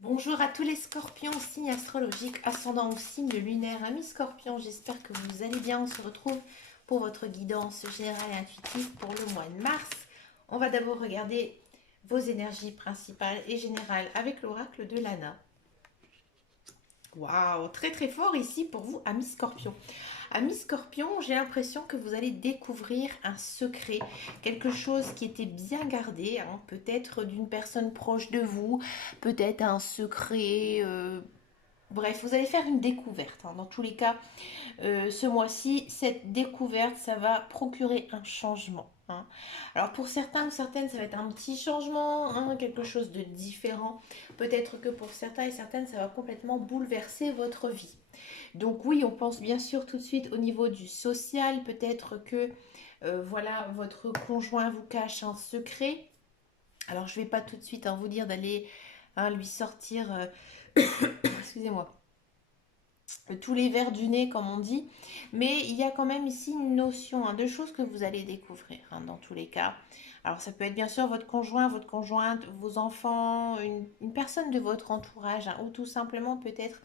Bonjour à tous les scorpions, signe astrologique, ascendant ou signe lunaire. Amis scorpions, j'espère que vous allez bien. On se retrouve pour votre guidance générale et intuitive pour le mois de mars. On va d'abord regarder vos énergies principales et générales avec l'oracle de Lana. Waouh, très très fort ici pour vous, amis scorpions. Amis scorpions, j'ai l'impression que vous allez découvrir un secret, quelque chose qui était bien gardé, hein, peut-être d'une personne proche de vous, peut-être un secret. Bref, vous allez faire une découverte, hein. Dans tous les cas, ce mois-ci, cette découverte, ça va procurer un changement, hein. Alors pour certains ou certaines, ça va être un petit changement, hein, quelque chose de différent. Peut-être que pour certains et certaines, ça va complètement bouleverser votre vie. Donc oui, on pense bien sûr tout de suite au niveau du social. Peut-être que voilà, votre conjoint vous cache un secret. Alors je ne vais pas tout de suite, hein, vous dire d'aller, hein, lui sortir, excusez-moi, tous les vers du nez, comme on dit. Mais il y a quand même ici une notion, hein, de choses que vous allez découvrir, hein, dans tous les cas. Alors ça peut être bien sûr votre conjoint, votre conjointe, vos enfants, une personne de votre entourage, hein, ou tout simplement peut-être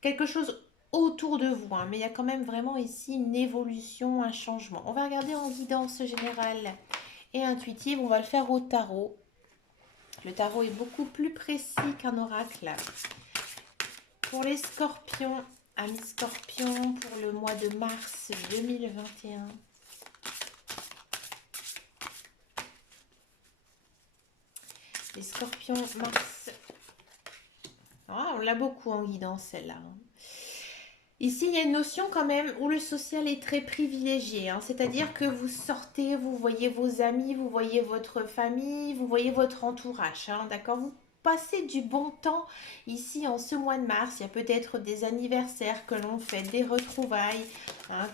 quelque chose autour de vous, hein, mais il y a quand même vraiment ici une évolution, un changement. On va regarder en guidance générale et intuitive, on va le faire au tarot. Le tarot est beaucoup plus précis qu'un oracle. Pour les scorpions, amis scorpions, pour le mois de mars 2021. Les scorpions, mars. Ah, on l'a beaucoup en guidance celle-là, hein. Ici, il y a une notion quand même où le social est très privilégié, hein. C'est-à-dire que vous sortez, vous voyez vos amis, vous voyez votre famille, vous voyez votre entourage, hein, d'accord? Vous passez du bon temps ici en ce mois de mars. Il y a peut-être des anniversaires que l'on fait, des retrouvailles, hein,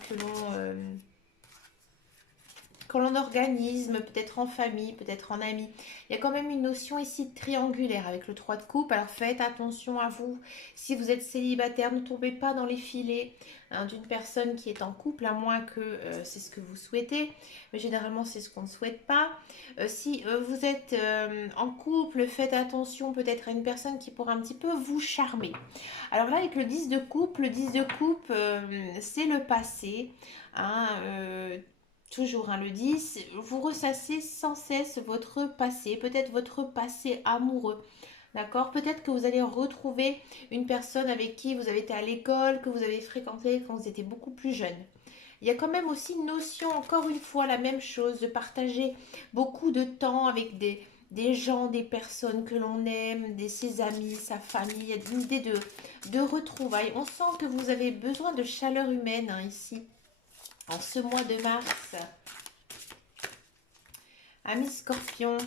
quand l'on organise, peut-être en famille, peut-être en amis. Il y a quand même une notion ici triangulaire avec le 3 de coupe. Alors faites attention à vous. Si vous êtes célibataire, ne tombez pas dans les filets, hein, d'une personne qui est en couple, à moins que c'est ce que vous souhaitez. Mais généralement, c'est ce qu'on ne souhaite pas. Si vous êtes en couple, faites attention peut-être à une personne qui pourra un petit peu vous charmer. Alors là, avec le 10 de coupe, le 10 de coupe, c'est le passé, hein, toujours, hein, le 10, vous ressassez sans cesse votre passé, peut-être votre passé amoureux. D'accord? Peut-être que vous allez retrouver une personne avec qui vous avez été à l'école, que vous avez fréquenté quand vous étiez beaucoup plus jeune. Il y a quand même aussi une notion, encore une fois, la même chose, de partager beaucoup de temps avec des gens, des personnes que l'on aime, ses amis, sa famille. Il y a une idée de retrouvailles. On sent que vous avez besoin de chaleur humaine, hein, ici, en ce mois de mars. Amis scorpion,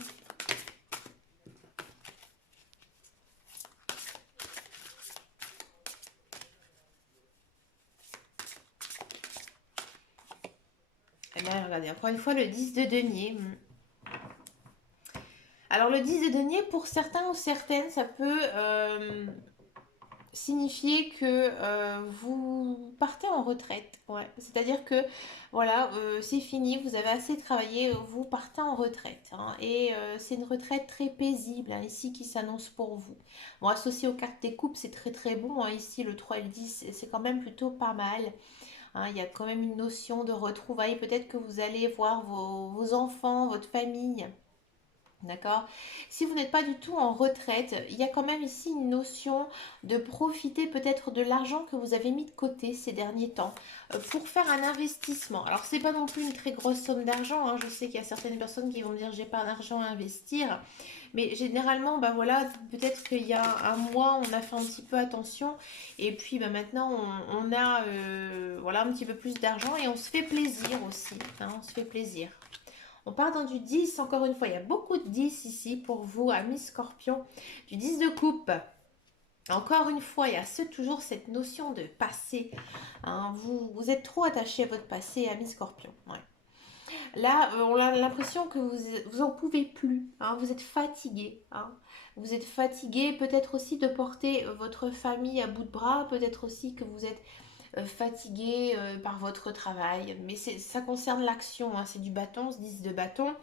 eh bien, regardez, encore une fois, le 10 de denier. Alors, le 10 de denier, pour certains ou certaines, ça peut signifier que vous partez en retraite. Ouais. C'est-à-dire que, voilà, c'est fini, vous avez assez travaillé, vous partez en retraite, hein. Et c'est une retraite très paisible, hein, ici, qui s'annonce pour vous. Bon, associé aux cartes des coupes, c'est très très bon, hein. Ici, le 3 et le 10, c'est quand même plutôt pas mal. Hein, il y a quand même une notion de retrouvailles. Peut-être que vous allez voir vos enfants, votre famille. D'accord? Si vous n'êtes pas du tout en retraite, il y a quand même ici une notion de profiter peut-être de l'argent que vous avez mis de côté ces derniers temps pour faire un investissement. Alors, c'est pas non plus une très grosse somme d'argent, hein. Je sais qu'il y a certaines personnes qui vont me dire j'ai pas d'argent à investir. Mais généralement, bah voilà, peut-être qu'il y a un mois, on a fait un petit peu attention. Et puis bah maintenant, on a voilà, un petit peu plus d'argent et on se fait plaisir aussi, hein, on se fait plaisir. On part dans du 10, encore une fois, il y a beaucoup de 10 ici pour vous, amis scorpions. Du 10 de coupe. Encore une fois, il y a toujours cette notion de passé, hein. Vous êtes trop attaché à votre passé, amis scorpions. Ouais. Là, on a l'impression que vous en pouvez plus, hein. Vous êtes fatigué, hein. Vous êtes fatigué peut-être aussi de porter votre famille à bout de bras. Peut-être aussi que vous êtes fatigué par votre travail. Mais ça concerne l'action, hein, c'est du bâton, 10 de bâton.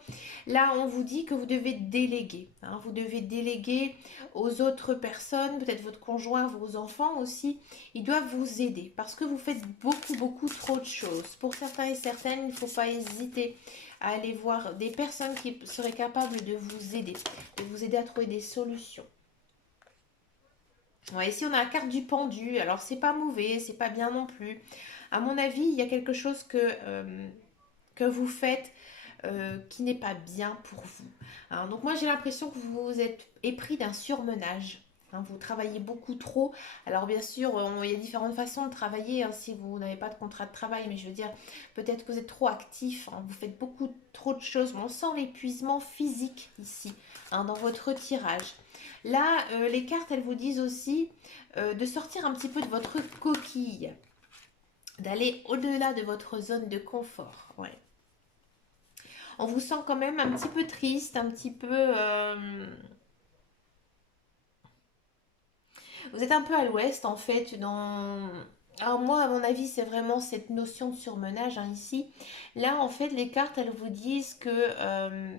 Là, on vous dit que vous devez déléguer, hein, vous devez déléguer aux autres personnes, peut-être votre conjoint, vos enfants aussi. Ils doivent vous aider parce que vous faites beaucoup, beaucoup trop de choses. Pour certains et certaines, il ne faut pas hésiter à aller voir des personnes qui seraient capables de vous aider à trouver des solutions. Ouais, ici, on a la carte du pendu. Alors, c'est pas mauvais, c'est pas bien non plus. À mon avis, il y a quelque chose que vous faites qui n'est pas bien pour vous. Hein, donc, moi, j'ai l'impression que vous êtes épris d'un surmenage. Hein, vous travaillez beaucoup trop. Alors, bien sûr, il y a différentes façons de travailler hein, si vous n'avez pas de contrat de travail. Mais je veux dire, peut-être que vous êtes trop actif. Hein, vous faites beaucoup trop de choses. On sent l'épuisement physique ici, hein, dans votre tirage. Là, les cartes, elles vous disent aussi de sortir un petit peu de votre coquille, d'aller au-delà de votre zone de confort. Ouais. On vous sent quand même un petit peu triste, un petit peu... Vous êtes un peu à l'ouest en fait dans... Alors moi, à mon avis, c'est vraiment cette notion de surmenage hein, ici. Là, en fait, les cartes, elles vous disent que...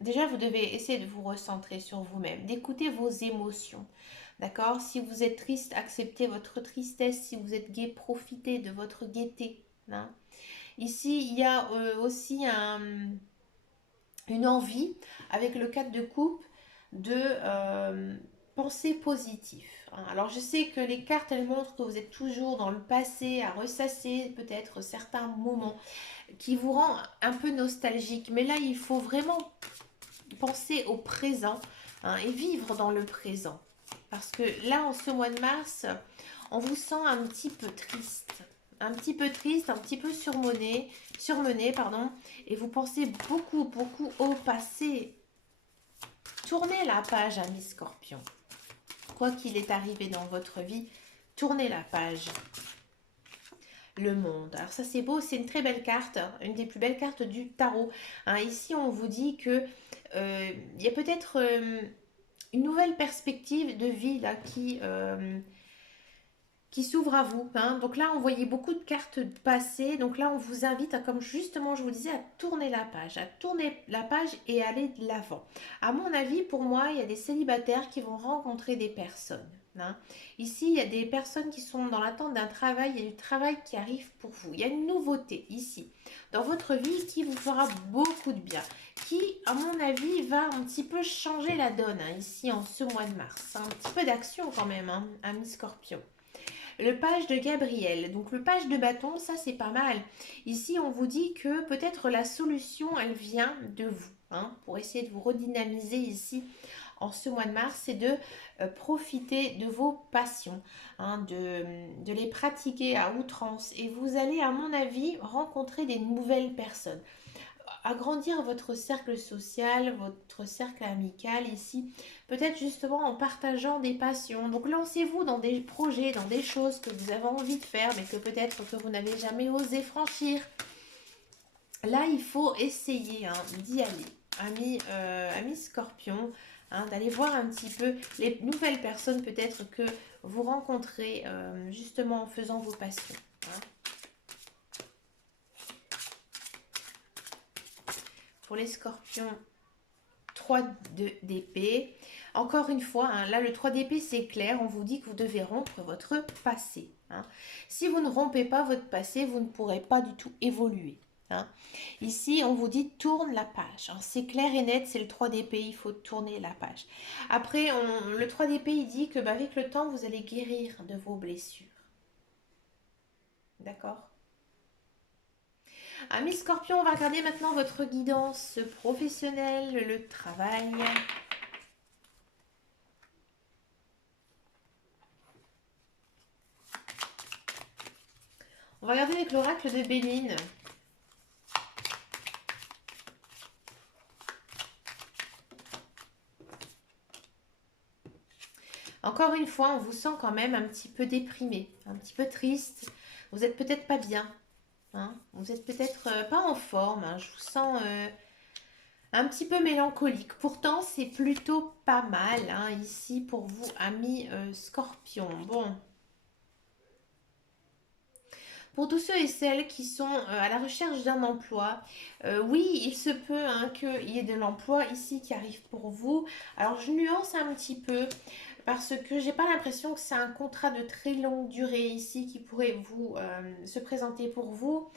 déjà, vous devez essayer de vous recentrer sur vous-même, d'écouter vos émotions. D'accord? Si vous êtes triste, acceptez votre tristesse. Si vous êtes gai, profitez de votre gaieté. Hein. Ici, il y a aussi une envie, avec le 4 de coupe, de penser positif. Hein. Alors, je sais que les cartes, elles montrent que vous êtes toujours dans le passé, à ressasser peut-être certains moments qui vous rend un peu nostalgique. Mais là, il faut vraiment penser au présent hein, et vivre dans le présent. Parce que là, en ce mois de mars, on vous sent un petit peu triste. Un petit peu triste, un petit peu surmené, pardon, et vous pensez beaucoup, beaucoup au passé. Tournez la page, ami Scorpion. Quoi qu'il est arrivé dans votre vie, tournez la page. Le monde. Alors ça c'est beau, c'est une très belle carte, une des plus belles cartes du tarot. Hein, ici on vous dit que il y a peut-être une nouvelle perspective de vie là qui s'ouvre à vous. Hein. Donc là, on voyait beaucoup de cartes passées. Donc là, on vous invite, à, comme justement je vous disais, à tourner la page et aller de l'avant. À mon avis, pour moi, il y a des célibataires qui vont rencontrer des personnes. Hein. Ici, il y a des personnes qui sont dans l'attente d'un travail. Il y a du travail qui arrive pour vous. Il y a une nouveauté ici dans votre vie qui vous fera beaucoup de bien. Qui, à mon avis, va un petit peu changer la donne hein, ici en ce mois de mars. Un petit peu d'action quand même, hein, ami Scorpion. Le page de Gabriel, donc le page de bâton, ça c'est pas mal. Ici, on vous dit que peut-être la solution, elle vient de vous. Hein, pour essayer de vous redynamiser ici en ce mois de mars, c'est de profiter de vos passions, hein, de les pratiquer à outrance. Et vous allez, à mon avis, rencontrer des nouvelles personnes. Agrandir votre cercle social, votre cercle amical ici, peut-être justement en partageant des passions. Donc lancez-vous dans des projets, dans des choses que vous avez envie de faire, mais que peut-être que vous n'avez jamais osé franchir. Là, il faut essayer hein, d'y aller, ami Scorpion, hein, d'aller voir un petit peu les nouvelles personnes peut-être que vous rencontrez justement en faisant vos passions. Hein. Pour les scorpions, 3 d'épée. Encore une fois, hein, là le 3 d'épée c'est clair, on vous dit que vous devez rompre votre passé. Hein. Si vous ne rompez pas votre passé, vous ne pourrez pas du tout évoluer. Hein. Ici, on vous dit tourne la page. Hein. C'est clair et net, c'est le 3 d'épée, il faut tourner la page. Après, le 3 d'épée, il dit que avec le temps, vous allez guérir de vos blessures. D'accord? Ami Scorpion, on va regarder maintenant votre guidance professionnelle, le travail. On va regarder avec l'oracle de Béline. Encore une fois, on vous sent quand même un petit peu déprimé, un petit peu triste. Vous n'êtes peut-être pas bien. Hein. Vous êtes peut-être pas en forme. Hein. Je vous sens un petit peu mélancolique. Pourtant, c'est plutôt pas mal hein, ici pour vous, amis scorpions. Bon. Pour tous ceux et celles qui sont à la recherche d'un emploi, oui, il se peut hein, qu'il y ait de l'emploi ici qui arrive pour vous. Alors je nuance un petit peu parce que j'ai pas l'impression que c'est un contrat de très longue durée ici qui pourrait vous se présenter pour vous.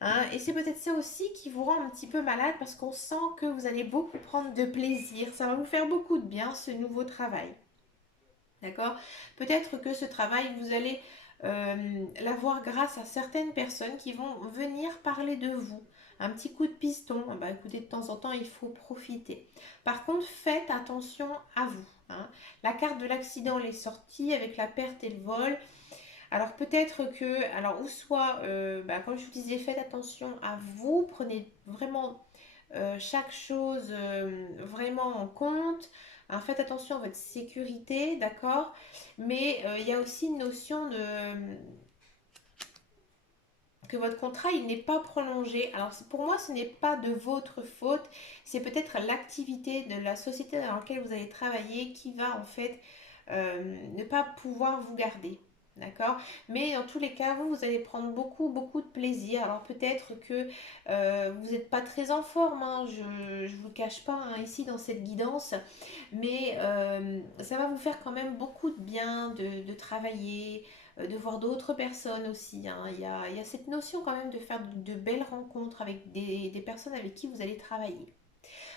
Hein. Et c'est peut-être ça aussi qui vous rend un petit peu malade parce qu'on sent que vous allez beaucoup prendre de plaisir. Ça va vous faire beaucoup de bien ce nouveau travail. D'accord? Peut-être que ce travail, vous allez l'avoir grâce à certaines personnes qui vont venir parler de vous. Un petit coup de piston, bah écoutez, de temps en temps, il faut profiter. Par contre, faites attention à vous. Hein. La carte de l'accident, elle est sortie avec la perte et le vol. Alors peut-être que, alors ou soit, bah, comme je vous disais, faites attention à vous, prenez vraiment chaque chose vraiment en compte. Hein, faites attention à votre sécurité, d'accord? Mais il y a aussi une notion de que votre contrat il n'est pas prolongé. Alors pour moi, ce n'est pas de votre faute, c'est peut-être l'activité de la société dans laquelle vous allez travailler qui va en fait ne pas pouvoir vous garder. D'accord? Mais dans tous les cas, vous allez prendre beaucoup, beaucoup de plaisir. Alors peut-être que vous n'êtes pas très en forme, hein, je ne vous le cache pas hein, ici dans cette guidance, mais ça va vous faire quand même beaucoup de bien de travailler, de voir d'autres personnes aussi. Hein. Il y a cette notion quand même de faire de belles rencontres avec des personnes avec qui vous allez travailler.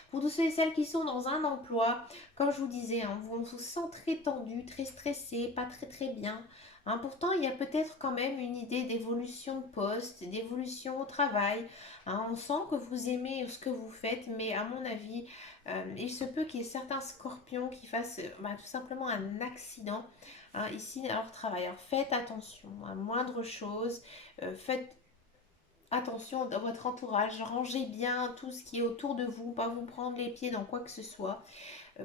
Pour tous ceux et celles qui sont dans un emploi, comme je vous disais, hein, vous vous sent très tendu, très stressé, pas très très bien. Hein, pourtant, il y a peut-être quand même une idée d'évolution de poste, d'évolution au travail. Hein, on sent que vous aimez ce que vous faites, mais à mon avis, il se peut qu'il y ait certains scorpions qui fassent bah, tout simplement un accident hein, ici à leur travail. Alors faites attention à moindre chose, faites attention dans votre entourage, rangez bien tout ce qui est autour de vous, pas vous prendre les pieds dans quoi que ce soit.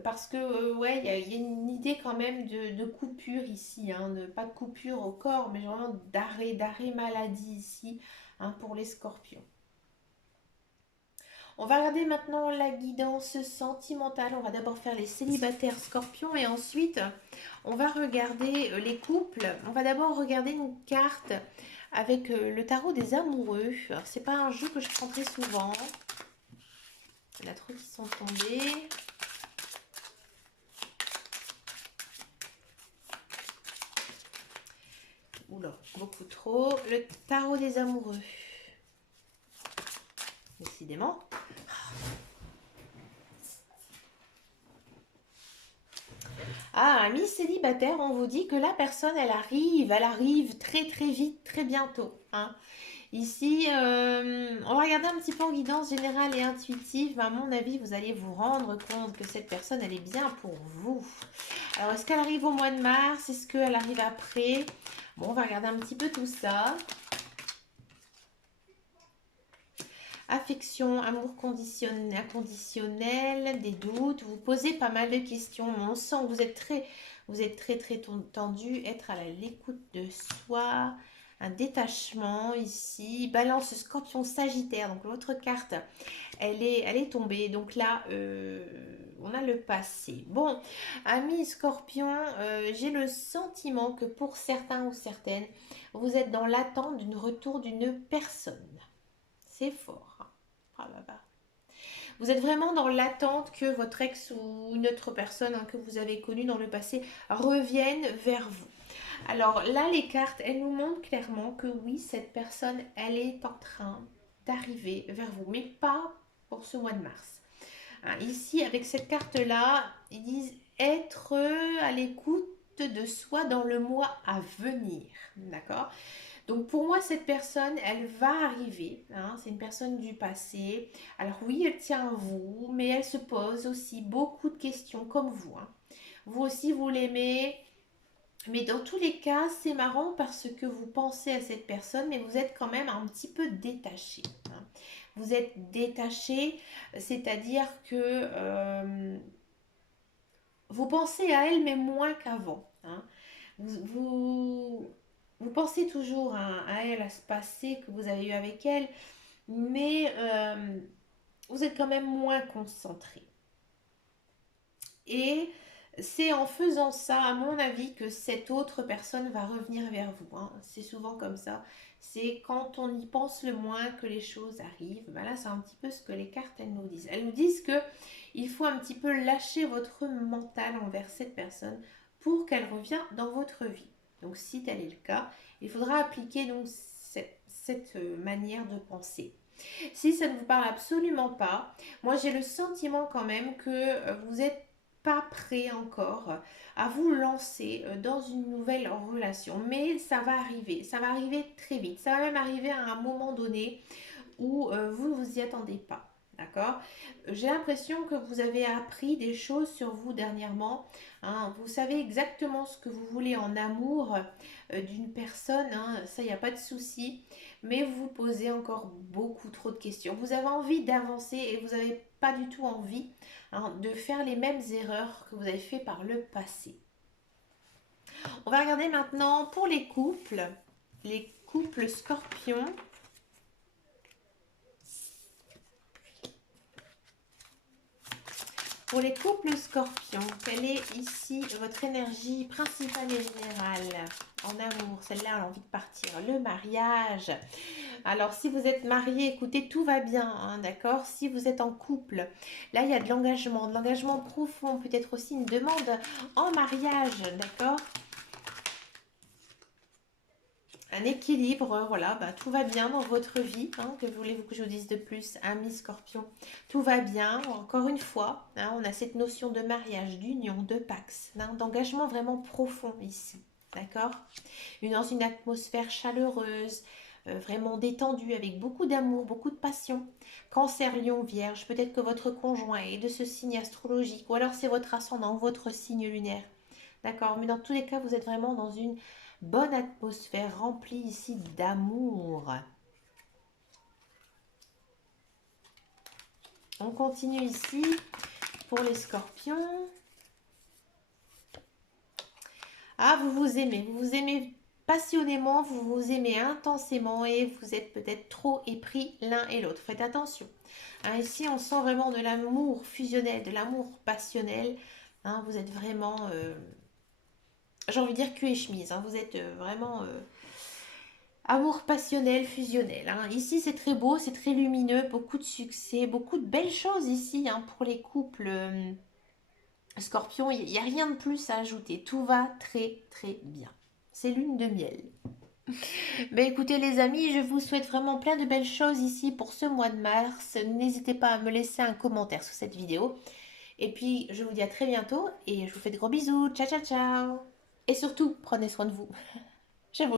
Parce que, ouais, il y a une idée quand même de coupure ici, hein, pas de coupure au corps, mais vraiment d'arrêt maladie ici, hein, pour les scorpions. On va regarder maintenant la guidance sentimentale. On va d'abord faire les célibataires scorpions et ensuite on va regarder les couples. On va d'abord regarder une carte avec le tarot des amoureux. Alors c'est pas un jeu que je prends très souvent. Il y en a trop qui sont tombés. Oula, beaucoup trop. Le tarot des amoureux. Décidément. Ah, amis célibataire, on vous dit que la personne, elle arrive très très vite, très bientôt. Hein. Ici, on va regarder un petit peu en guidance générale et intuitive. À mon avis, vous allez vous rendre compte que cette personne, elle est bien pour vous. Alors, est-ce qu'elle arrive au mois de mars? Est-ce qu'elle arrive après? Bon, on va regarder un petit peu tout ça. Affection, amour conditionnel, inconditionnel, des doutes. Vous posez pas mal de questions, mais on sent que vous êtes très tendu. Être à l'écoute de soi, un détachement ici. Balance, Scorpion, Sagittaire. Donc votre carte, elle est tombée. Donc là, on a le passé. Bon, amis Scorpion, j'ai le sentiment que pour certains ou certaines, vous êtes dans l'attente d'une retour d'une personne. C'est fort. Hein. Ah là là. Vous êtes vraiment dans l'attente que votre ex ou une autre personne hein, que vous avez connue dans le passé revienne vers vous. Alors là, les cartes, elles nous montrent clairement que oui, cette personne, elle est en train d'arriver vers vous, mais pas pour ce mois de mars. Hein, ici, avec cette carte-là, ils disent être à l'écoute de soi dans le mois à venir. D'accord? Donc pour moi, cette personne, elle va arriver. Hein, c'est une personne du passé. Alors oui, elle tient à vous, mais elle se pose aussi beaucoup de questions comme vous. Hein. Vous aussi, vous l'aimez. Mais dans tous les cas, c'est marrant parce que vous pensez à cette personne, mais vous êtes quand même un petit peu détaché. Hein. Vous êtes détaché, c'est-à-dire que vous pensez à elle, mais moins qu'avant. Hein. Vous, vous pensez toujours à elle, à ce passé que vous avez eu avec elle, mais vous êtes quand même moins concentré. Et C'est en faisant ça, à mon avis, que cette autre personne va revenir vers vous, hein. C'est souvent comme ça. C'est quand on y pense le moins que les choses arrivent. Ben là, c'est un petit peu ce que les cartes, elles nous disent. Elles nous disent que il faut un petit peu lâcher votre mental envers cette personne pour qu'elle revienne dans votre vie. Donc, si tel est le cas, il faudra appliquer donc cette manière de penser. Si ça ne vous parle absolument pas, moi j'ai le sentiment quand même que vous n'êtes pas prêt encore à vous lancer dans une nouvelle relation. Mais ça va arriver très vite. Ça va même arriver à un moment donné où vous ne vous y attendez pas. D'accord. J'ai l'impression que vous avez appris des choses sur vous dernièrement, hein. Vous savez exactement ce que vous voulez en amour d'une personne, hein. Ça, il n'y a pas de souci. Mais vous vous posez encore beaucoup trop de questions. Vous avez envie d'avancer et vous n'avez pas du tout envie, hein, de faire les mêmes erreurs que vous avez fait par le passé. On va regarder maintenant pour les couples. Les couples scorpions. Pour les couples scorpions, quelle est ici votre énergie principale et générale en amour? Celle-là, elle a envie de partir. Le mariage. Alors, si vous êtes marié, écoutez, tout va bien, hein, d'accord? Si vous êtes en couple, là, il y a de l'engagement profond, peut-être aussi une demande en mariage, d'accord? Un équilibre, voilà, bah, tout va bien dans votre vie, hein. Que voulez-vous que je vous dise de plus, amis scorpion? Tout va bien, encore une fois, hein, on a cette notion de mariage, d'union, de pax, hein, d'engagement vraiment profond ici, d'accord? Dans une atmosphère chaleureuse, vraiment détendue, avec beaucoup d'amour, beaucoup de passion. Cancer, lion, vierge, peut-être que votre conjoint est de ce signe astrologique, ou alors c'est votre ascendant, votre signe lunaire, d'accord? Mais dans tous les cas, vous êtes vraiment dans une bonne atmosphère remplie ici d'amour. On continue ici pour les scorpions. Ah, vous vous aimez passionnément, vous vous aimez intensément et vous êtes peut-être trop épris l'un et l'autre. Faites attention, hein. Ici, on sent vraiment de l'amour fusionnel, de l'amour passionnel, hein. Vous êtes vraiment, j'ai envie de dire cul et chemise, hein. Vous êtes vraiment amour passionnel, fusionnel, hein. Ici, c'est très beau, c'est très lumineux, beaucoup de succès, beaucoup de belles choses ici, hein, pour les couples scorpions. Il n'y a rien de plus à ajouter. Tout va très très bien. C'est lune de miel. Ben écoutez les amis, je vous souhaite vraiment plein de belles choses ici pour ce mois de mars. N'hésitez pas à me laisser un commentaire sous cette vidéo. Et puis, je vous dis à très bientôt et je vous fais de gros bisous. Ciao, ciao, ciao. Et surtout, prenez soin de vous.